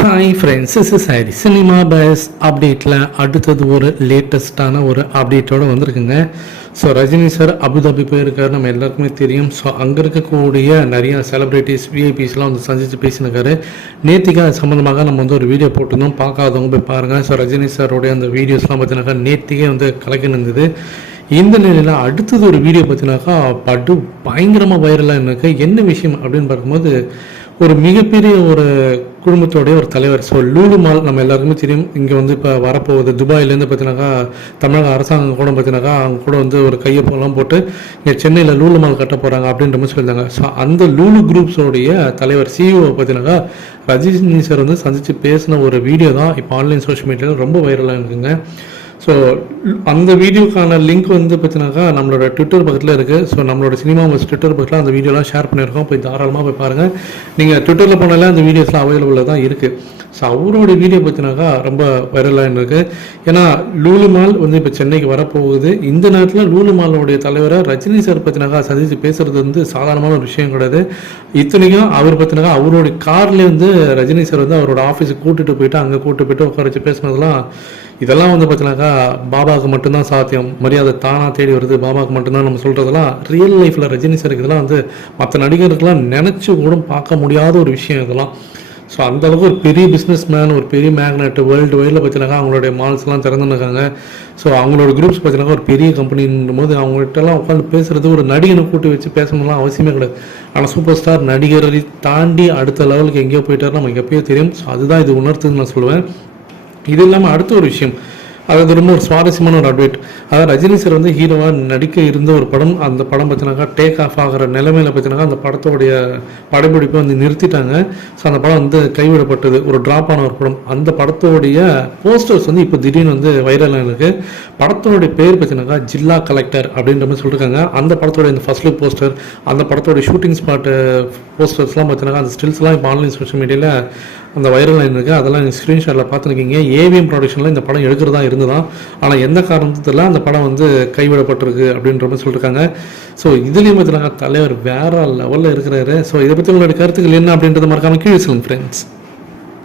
Hi friends is is Hari cinema base அப்டேட்டில் அடுத்தது ஒரு லேட்டஸ்ட்டான ஒரு அப்டேட்டோடு வந்திருக்குங்க. ஸோ ரஜினி சார் அபுதாபி போயிருக்காரு நம்ம எல்லாருக்குமே தெரியும். ஸோ அங்கே இருக்கக்கூடிய நிறைய செலிப்ரிட்டிஸ் விஐபிஸ்லாம் வந்து சந்தித்து பேசினிருக்காரு நேத்திக்கு அது சம்மந்தமாக நம்ம வந்து ஒரு வீடியோ போட்டிருந்தோம். பார்க்காதவங்க போய் பாருங்கள் ஸோ ரஜினி சாரோடைய அந்த வீடியோஸ்லாம் பார்த்தீங்கன்னாக்கா நேத்திக்கே வந்து கலக்கி நின்றுது இந்த நிலையில் அடுத்தது ஒரு வீடியோ பார்த்தீங்கன்னாக்கா படு பயங்கரமாக வைரலாக இருக்கு. என்ன விஷயம் அப்படின்னு பார்க்கும்போது ஒரு மிகப்பெரிய ஒரு குடும்பத்தோடைய ஒரு தலைவர். ஸோ லூலு மால் நம்ம எல்லாருக்குமே தெரியும். இங்கே வந்து இப்போ வரப்போகுது துபாயிலேருந்து பார்த்தீங்கன்னாக்கா தமிழக அரசாங்கம் கூட பார்த்தீங்கன்னாக்கா அவங்க கூட வந்து ஒரு கையப்பெல்லாம் போட்டு இங்கே சென்னையில் லூலு மால் கட்ட போகிறாங்க அப்படின்ற மாதிரி சொல்லியிருந்தாங்க. ஸோ அந்த லூலு குரூப்ஸோடைய தலைவர் சிஇஓ பார்த்தீங்கன்னாக்கா ரஜினி சார் வந்து சந்தித்து பேசின ஒரு வீடியோ தான் இப்போ ஆன்லைன் சோஷியல் மீடியாவில் ரொம்ப வைரலாக இருக்குங்க. ஸோ அந்த வீடியோக்கான லிங்க் வந்து பார்த்தீங்கன்னாக்கா நம்மளோட ட்விட்டர் பக்கத்தில் இருக்குது ஸோ நம்மளோட சினிமா மஸ் ட்விட்டர் பக்கத்தில் அந்த வீடியோலாம் ஷேர் பண்ணியிருக்கோம் போய் தாராளமாக போய் பாருங்கள் நீங்கள் ட்விட்டரில் போனாலே அந்த வீடியோஸ்லாம் அவைலபிளாக தான் இருக்குது ஸோ அவரோட வீடியோ பார்த்தீங்கன்னாக்கா ரொம்ப வைரலாக இருக்குது ஏன்னா லூலு மால் வந்து இப்போ சென்னைக்கு வரப்போகுது. இந்த நேரத்தில் லூலு மாலோடைய தலைவரை ரஜினி சார் பற்றினாக்கா சந்தித்து பேசுறது வந்து சாதாரணமான ஒரு விஷயம் கிடையாது. இத்தனைக்கும் அவர் பற்றினாக்கா அவருடைய கார்லேயே வந்து ரஜினி சார் வந்து அவரோட ஆஃபீஸுக்கு கூட்டிட்டு போயிட்டு அங்கே கூட்டு போயிட்டு உட்கார வச்சு பேசுனதெல்லாம் இதெல்லாம் வந்து பார்த்தீங்கன்னாக்கா பாபாவுக்கு மட்டும்தான் சாத்தியம் மரியாதை தானாக தேடி வருது பாபாவுக்கு மட்டும்தான் நம்ம சொல்கிறதெல்லாம் ரியல் லைஃப்பில் ரஜினி சாருக்கு இதெல்லாம் வந்து மற்ற நடிகருக்கெல்லாம் நினச்சி கூட பார்க்க முடியாத ஒரு விஷயம் இதெல்லாம். ஸோ அந்த அளவுக்கு ஒரு பெரிய பிஸ்னஸ் மேன் ஒரு பெரிய மேக்னெட் வேர்ல்டு வைடில் பார்த்தீங்கன்னாக்கா அவங்களுடைய மால்ஸ்லாம் திறந்துருக்காங்க. ஸோ அவங்களோட குரூப்ஸ் பார்த்தீங்கன்னா ஒரு பெரிய கம்பெனின்னும் போது அவங்கள்ட்டலாம் உட்காந்து பேசுகிறது ஒரு நடிகனை கூட்டி வச்சு பேசணும்லாம் அவசியமே கிடையாது. ஆனால் சூப்பர் ஸ்டார் நடிகரை தாண்டி அடுத்த லெவலுக்கு எங்கேயோ போயிட்டாரு நமக்கு எப்பயோ தெரியும். ஸோ அதுதான் இது உணர்த்துன்னு நான் சொல்லுவேன். இது இல்லாமல் அடுத்த ஒரு விஷயம். அது ரொம்ப ஒரு சுவாரஸ்யமான ஒரு அப்டேட் அதாவது ரஜினி சார் வந்து ஹீரோவாக நடிக்க இருந்த ஒரு படம் அந்த படம் பார்த்தீங்கன்னாக்கா டேக் ஆஃப் ஆகிற நிலைமையில பார்த்தினாக்கா அந்த படத்தோடைய படப்பிடிப்பை வந்து நிறுத்திட்டாங்க. ஸோ அந்த படம் வந்து கைவிடப்பட்டது. ஒரு ட்ராப் ஆன ஒரு படம். அந்த படத்தோடைய போஸ்டர்ஸ் வந்து இப்போ திடீர்னு வந்து வைரலாக இருக்கு படத்தோடைய பேர் பார்த்தீங்கன்னாக்கா ஜில்லா கலெக்டர் அப்படின்ற மாதிரி சொல்லியிருக்காங்க அந்த படத்தோடைய இந்த ஃபர்ஸ்ட் லுக் போஸ்டர் அந்த படத்தோடைய ஷூட்டிங் ஸ்பாட்டு போஸ்டர்ஸ்லாம் பார்த்தினாக்கா அந்த ஸ்டில்ஸ்லாம் இப்போ ஆன்லைன் சோஷியல் மீடியாவில் அந்த வைரல் லைன் இருக்குது அதெல்லாம் நீங்கள் ஸ்க்ரீன்ஷாட்டில் பார்த்துருக்கீங்க. ஏவிஎம் ப்ரொடக்ஷனில் இந்த படம் எடுக்கிறதா இருந்ததான். ஆனால் எந்த காரணத்தில் அந்த படம் வந்து கைவிடப்பட்டிருக்கு அப்படின்ற மாதிரி சொல்லியிருக்காங்க ஸோ இதுலேயும் பார்த்தீங்கன்னா தலைவர் வேற லெவலில் இருக்கிறாரு. ஸோ இதை பற்றி உங்களுடைய கருத்துக்கள் என்ன அப்படின்றத மறக்காமல் கீழே சொல்லுங்கள் ஃப்ரெண்ட்ஸ்